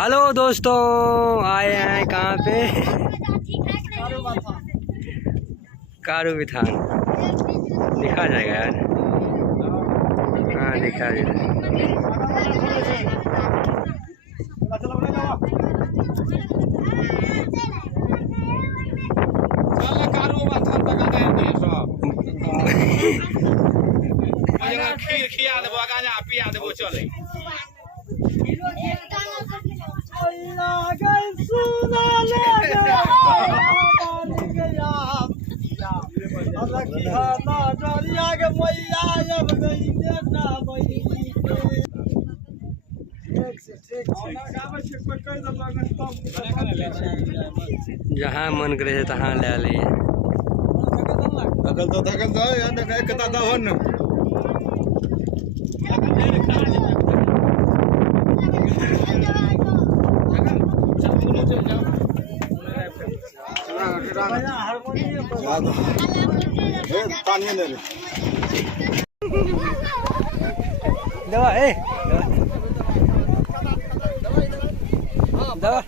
Hello दोस्तों, आए हैं कहाँ पे? कारू बिथान दिखा जाएगा यार। हाँ दिखा जाएगा। खीर खिया देबो, गांजा पिया देबो, चले जहाँ मन करे तहाँ ले लिए। धकल तो यार, देख एक कता दहन पानी ले दवा दवा